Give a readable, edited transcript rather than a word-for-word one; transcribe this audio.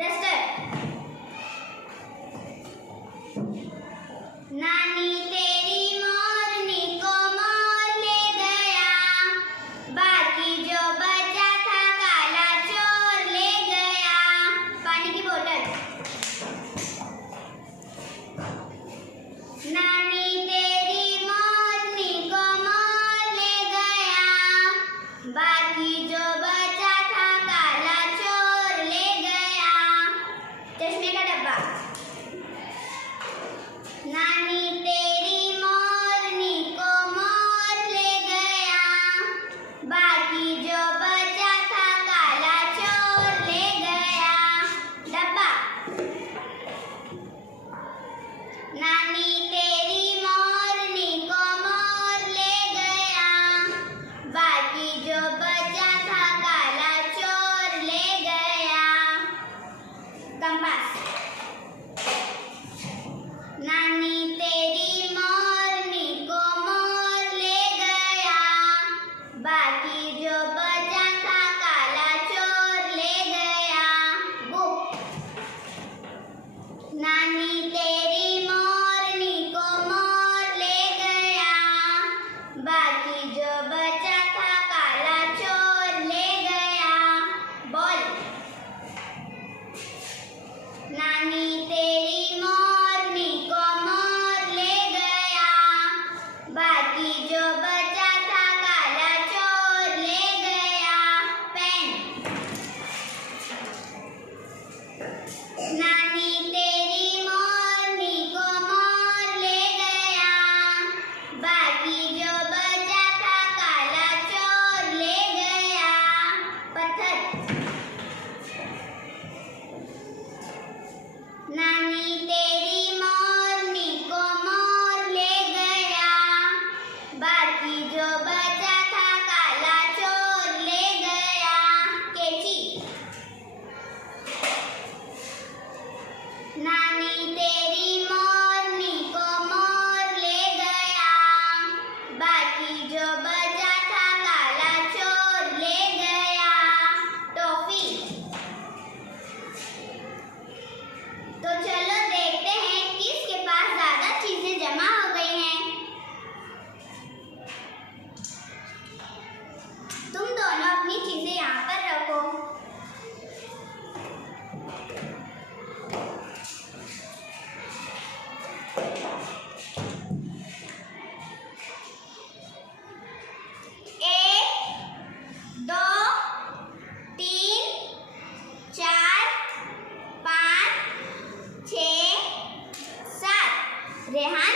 Duster. नानी तेरी मोरनी को मोर ले गया, बाकी जो बचा था काला चोर ले गया। पानी की बोतल। नानी तेरी मोरनी को मोर ले गया, बाकी जो बचा था काला चोर ले गया। चश्मे का डब्बा। नानी तेरी मोरनी को मोर ले गया, बाकी जो बचा था काला चोर ले गया। डब्बा। नानी तेरी मोरनी को मोर ले गया, बाकी जो बचा था काला चोर ले गया। कंपास। नानी तेरी मोरनी को मोर ले गया, बाकी जो बचा था काला चोर ले गया। बुक। नानी तेरी मोरनी को मोर ले गया, बाकी जो बचा था काला चोर ले गया। बॉल। नानी तेरी मोरनी को मोर ले गया, बाकी जो बचा था काला चोर ले गया। पेन। नानी तेरी मोरनी को मोर ले गया, बाकी जो बचा था काला चोर ले गया। पत्थर। नानी तेरी मोरनी को मोर ले गया, बाकी जो बचा था काला चोर ले गया। कैंची। नानी तेरी मोरनी को मोर ले गया, बाकी जो बचा था काला चोर ले गया। टॉफी। तो चलो देखते हैं किसके पास ज्यादा चीजें जमा हो गई हैं। तुम दोनों अपनी चीजें यहाँ पर रखो। एक, दो, तीन, चार, पाँच, 6, 7। रेहान